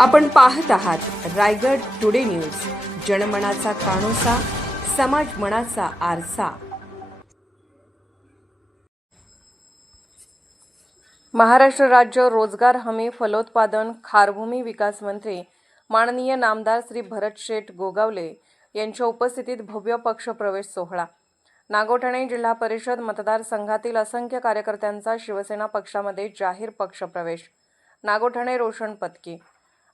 आपण पाहत आहात रायगड टुडे न्यूज. जनमनाचा कानोसा समाज मनाचा आरसा. महाराष्ट्र राज्य रोजगार हमी फलोत्पादन खारभूमी विकास मंत्री माननीय नामदार श्री भरत शेठ गोगावले यांच्या उपस्थितीत भव्य पक्ष प्रवेश सोहळा. नागोठणे जिल्हा परिषद मतदारसंघातील असंख्य कार्यकर्त्यांचा शिवसेना पक्षामध्ये जाहीर पक्षप्रवेश नागोठणे रोशन पत्की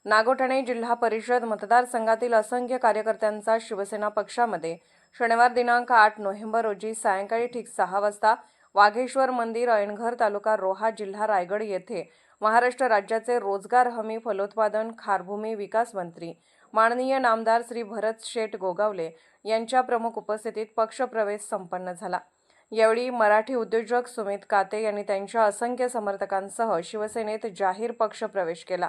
नागोठणे जिल्हा परिषद मतदारसंघातील असंख्य कार्यकर्त्यांचा शिवसेना पक्षामध्ये शनिवार दिनांक आठ नोव्हेंबर रोजी सायंकाळी ठीक सहा वाजता वाघेश्वर मंदिर ऐनघर तालुका रोहा जिल्हा रायगड येथे महाराष्ट्र राज्याचे रोजगार हमी फलोत्पादन खारभूमी विकास मंत्री माननीय नामदार श्री भरत शेठ गोगावले यांच्या प्रमुख उपस्थितीत पक्षप्रवेश संपन्न झाला. यावेळी मराठी उद्योजक सुमित काते यांनी त्यांच्या असंख्य समर्थकांसह शिवसेनेत जाहीर पक्षप्रवेश केला.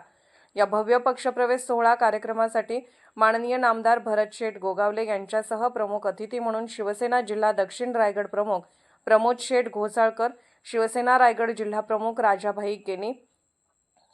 या भव्य पक्षप्रवेश सोहळा कार्यक्रमासाठी माननीय नामदार भरत शेठ गोगावले यांच्यासह प्रमुख अतिथी म्हणून शिवसेना जिल्हा दक्षिण रायगड प्रमुख प्रमोद शेठ घोसाळकर शिवसेना रायगड जिल्हा प्रमुख राजाभाई केनी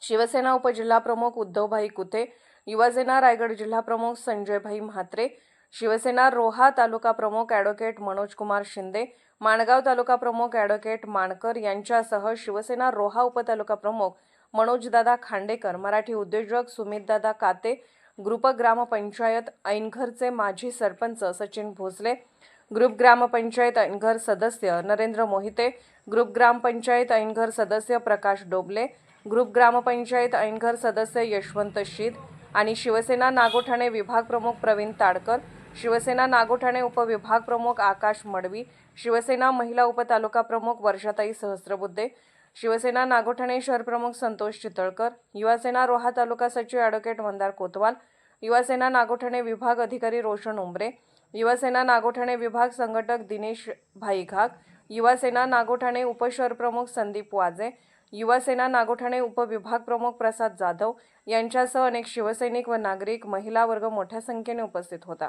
शिवसेना उपजिल्हाप्रमुख उद्धवभाई कुथे युवासेना रायगड जिल्हा प्रमुख संजयभाई म्हात्रे शिवसेना रोहा तालुका प्रमुख ॲडव्होकेट मनोजकुमार शिंदे माणगाव तालुका प्रमुख ॲडव्होकेट माणकर यांच्यासह शिवसेना रोहा उपतालुका प्रमुख मनोजदादा खांडेकर मराठी उद्योजक सुमितदादा काते ग्रुप ग्रामपंचायत ऐनघरचे माजी सरपंच सचिन भोसले ग्रुप ग्रामपंचायत ऐनघर सदस्य नरेंद्र मोहिते ग्रुप ग्रामपंचायत ऐनघर सदस्य प्रकाश डोबले ग्रुप ग्रामपंचायत ऐनघर सदस्य यशवंत शीद आणि शिवसेना नागोठाणे विभाग प्रमुख प्रवीण ताडकर शिवसेना नागोठाणे उपविभाग प्रमुख आकाश मडवी शिवसेना महिला उपतालुका प्रमुख वर्षाताई सहस्त्रबुद्धे शिवसेना नागोठाणे शहर प्रमुख संतोष चितळकर युवासेना रोहा तालुका सचिव ॲडव्होकेट मंदार कोतवाल युवासेना नागोठाणे विभाग अधिकारी रोशन उंबरे युवासेना नागोठाणे विभाग संघटक दिनेश भाई घाग युवासेना नागोठाणे उपशहर प्रमुख संदीप वाजे युवासेना नागोठाणे उपविभाग प्रमुख प्रसाद जाधव यांच्यासह अनेक शिवसैनिक व नागरिक महिला वर्ग मोठ्या संख्येने उपस्थित होता.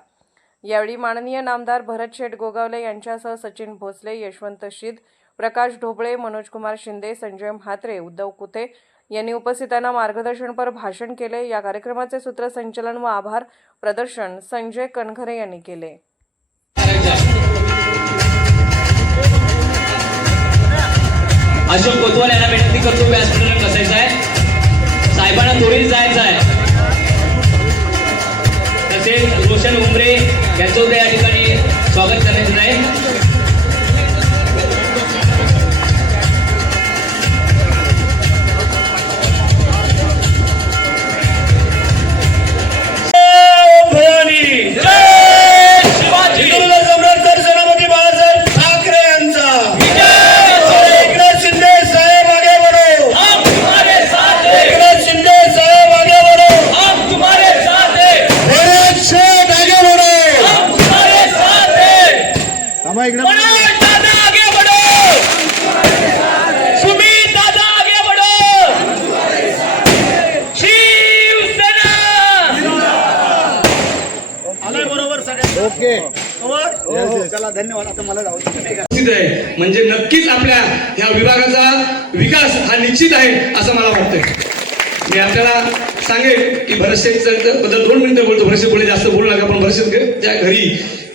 यावेळी माननीय नामदार भरत शेठ गोगावले यांच्यासह सचिन भोसले यशवंत शिद प्रकाश ढोबळे मनोजकुमार शिंदे संजय म्हात्रे उद्धव कुते यांनी उपस्थितांना मार्गदर्शनपर भाषण केले. या कार्यक्रमाचे सूत्रसंचलन व आभार प्रदर्शन संजय कणखरे यांनी केले. अशोक कोतवाल यांना विनंती करतो व्यासपीठावर कसायचं आहे. साहेबांना त्वरित जायचं आहे. तसेच रोशन उमरे यांचं या ठिकाणी स्वागत करण्यात आहे. चला धन्यवाद. आता मला जाऊ निश्चित आहे. म्हणजे नक्कीच आपल्या ह्या विभागाचा विकास हा निश्चित आहे असं मला वाटतंय. मी आपल्याला सांगेन की भरतशेठबद्दल दोन मिनिटं बोलतो. भरतशेठ बोलले जास्त बोलू नका पण त्या घरी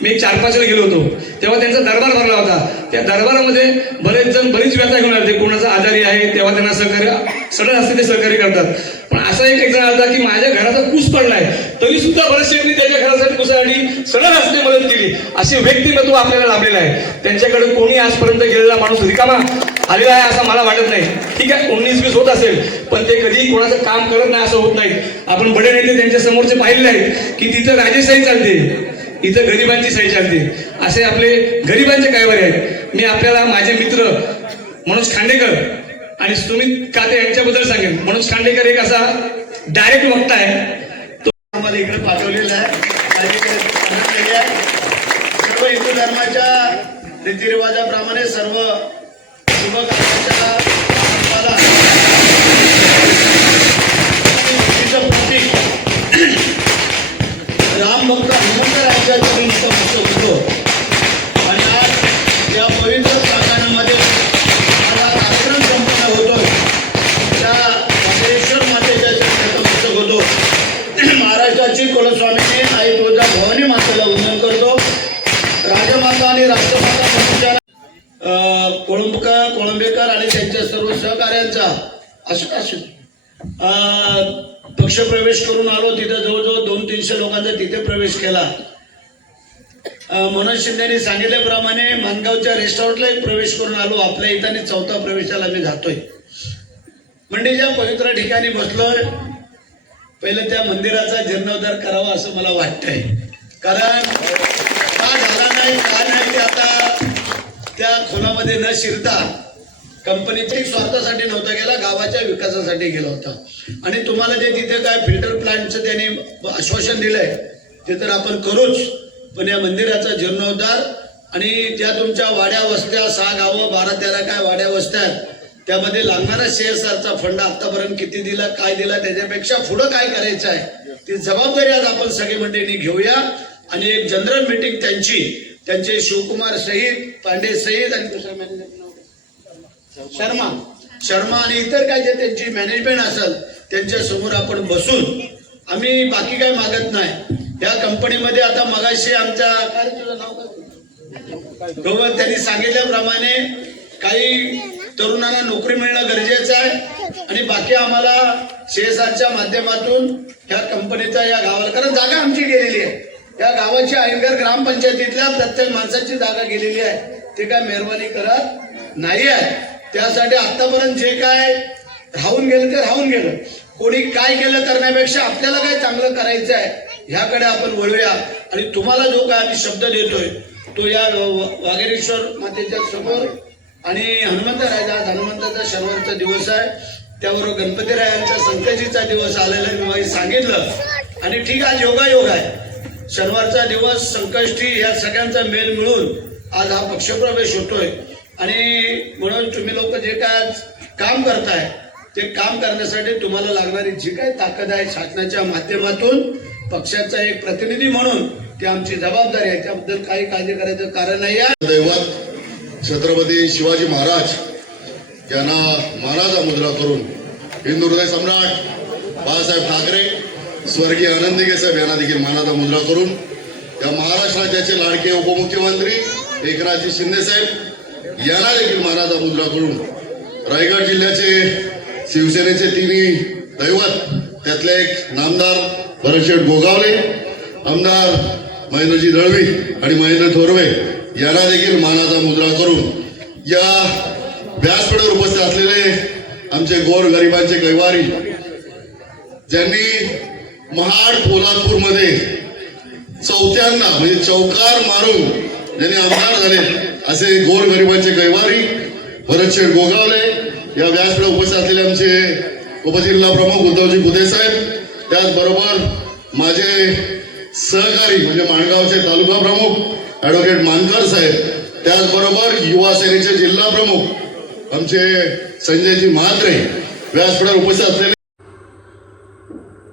मी एक चार पाच वेळा गेलो होतो तेव्हा त्यांचा दरबार भरला होता. त्या दरबारामध्ये बरेच जण बरीच व्यथा घेऊन आले. कोणाचा आजारी आहे तेव्हा त्यांना सहकार्य सडन असते ते सहकार्य करतात. पण असा एक एक जण आला की माझ्या घराचा कूस पडलाय. तरी सुद्धा भरतशेठनी त्याच्या घरासाठी कुसासाठी सडन असते मदत केली. असे व्यक्तिमत्व आपल्याला लाभलेलं आहे. त्यांच्याकडे कोणी आजपर्यंत गेलेला माणूस रिकामा आलेला आहे असं मला वाटत नाही. ठीक आहे उन्नीस वीस होत असेल पण ते कधी कोणाचं काम करत नाही असं होत नाही. आपण बडे नेते त्यांच्या समोरचे पाहिलेले आहेत की तिथं राजेशाही चालते. इथं गरिबांची सही चालते. असे आपले गरिबांचे कायवारे आहेत. मी आपल्याला माझे मित्र मनोज खांडेकर आणि सुमित काते यांच्याबद्दल सांगेन. मनोज खांडेकर एक असा डायरेक्ट वक्ता आहे. आम्हाला इकडे पाठवलेलं आहे. आहे. सर्व हिंदू धर्माच्या रीतिरिवाजाप्रमाणे सर्व शुभ कार्याच्या कामाला तिचं हनुमंत राज्याच्या कोळंबकर कोळंबेकर आणि त्यांच्या सर्व सहकार्यांचा असू पक्ष प्रवेश करून आलो तिथं जवळजवळ दोन तीनशे लोकांचा तिथे प्रवेश केला. मनोज शिंदेनी सांगितल्याप्रमाणे मानगावच्या रेस्टॉरंटला एक प्रवेश करून आलो. आपल्या इथं चौथा प्रवेशाला मी जातोय. म्हणजे मंडीच्या पवित्र ठिकाणी बसलोय पहिलं त्या मंदिराचा जीर्णोद्धार करावा असं मला वाटतंय. कारण का झाला नाही का नाही ते आता त्या खोलामध्ये न शिरता कंपनीच्या स्वार्थासाठी नव्हता गेला गावाच्या विकासासाठी गेला होता. आणि तुम्हाला जे तिथे काय फिल्टर प्लांटचं त्यांनी आश्वासन दिलंय ते तर आपण करूच पण या मंदिराचा जीर्णोद्धार आणि त्या तुमच्या वाड्या वस्त्या सहा गावं बारा तेरा काय वाड्या वस्त्या आहेत त्यामध्ये लागणारा सीएसआरचा फंड आतापर्यंत किती दिला काय दिला त्याच्यापेक्षा पुढं काय करायचं आहे ती जबाबदारी आज आपण सगळी मंडळींनी घेऊया. आणि एक जनरल मीटिंग त्यांची त्यांचे शिवकुमार सहित पांडे सहित आणि दुसरा मॅनेजमेंट शर्मा. शर्मा आणि इतर काय जे त्यांची मॅनेजमेंट असेल त्यांच्यासमोर आपण बसून आम्ही बाकी काय मागत नाही. या कंपनीमध्ये आता मगाशी आमच्या काय तुझं नाव काय गवत त्यांनी सांगितल्याप्रमाणे काही तरुणांना नोकरी मिळणं गरजेचं आहे. आणि बाकी आम्हाला सीएसआरच्या माध्यमातून ह्या कंपनीचा या गावाला कारण जागा आमची गेलेली आहे. या गावाची आयनगर ग्रामपंचायतीतल्या प्रत्येक माणसाची जागा गेलेली आहे. ते काय मेहरबानी करत नाही आहे त्यासाठी आतापर्यंत जे काय राहून गेलं ते राहून गेलं. कोणी काय केलं करण्यापेक्षा आपल्याला काय चांगलं करायचं आहे ह्याकडे आपण वळूया. आणि तुम्हाला जो काय आम्ही शब्द देतोय तो या व- वाघेरेश्वर मातेच्या समोर आणि हनुमंतरायचा आज हनुमंताचा शनिवारचा दिवस आहे. त्याबरोबर गणपतीरायांचा संकजीचा दिवस आलेला आहे, मी सांगितलं. आणि ठीक आहे योगायोग आहे. शनिवारचा दिवस संकष्टी ह्या सगळ्यांचा मेल मिळून आज हा पक्षप्रवेश होतोय. आणि म्हणून तुम्ही लोक जे काय आज काम करताय ते काम करण्यासाठी तुम्हाला लागणारी जी काही ताकद आहे शासनाच्या माध्यमातून पक्षाचा एक प्रतिनिधी म्हणून ती आमची जबाबदारी आहे. त्याबद्दल काही काळजी करायचं कारण नाही आहे. दैवत छत्रपती शिवाजी महाराज यांना मानाचा मुद्रा करून हिंदू हृदय सम्राट बाळासाहेब ठाकरे स्वर्गीय आनंदीगे साहेब यांना देखील मानाचा मुद्रा करून या महाराष्ट्र राज्याचे लाडके उपमुख्यमंत्री एकनाथजी शिंदे साहेब यांना देखील मानाचा मुद्रा करून रायगड जिल्ह्याचे शिवसेनेचे तिन्ही दैवत त्यातले एक नामदार भरतशेठ गोगावले आमदार महेंद्रजी दळवी आणि महेंद्र थोरवे यांना देखील मानाचा मुद्रा करून या व्यासपीठावर उपस्थित असलेले आमचे गोर गरिबांचे कैवारी ज्यांनी महाड पोलादपूरमध्ये चौथ्यांदा म्हणजे चौकार मारून ज्यांनी आमदार झाले असे गोरगरिबांचे कैवारी भरतशेठ गोगावले या व्यासपीठ उपस्थित असलेले आमचे उपजिल्हा प्रमुख उद्धवजी बुधे साहेब त्याचबरोबर माझे सहकारी म्हणजे माणगावचे तालुका प्रमुख ॲडव्होकेट मानकर साहेब त्याचबरोबर युवा सेनेचे जिल्हा प्रमुख आमचे संजयजी म्हात्रे व्यासपीठावर उपस्थित असलेले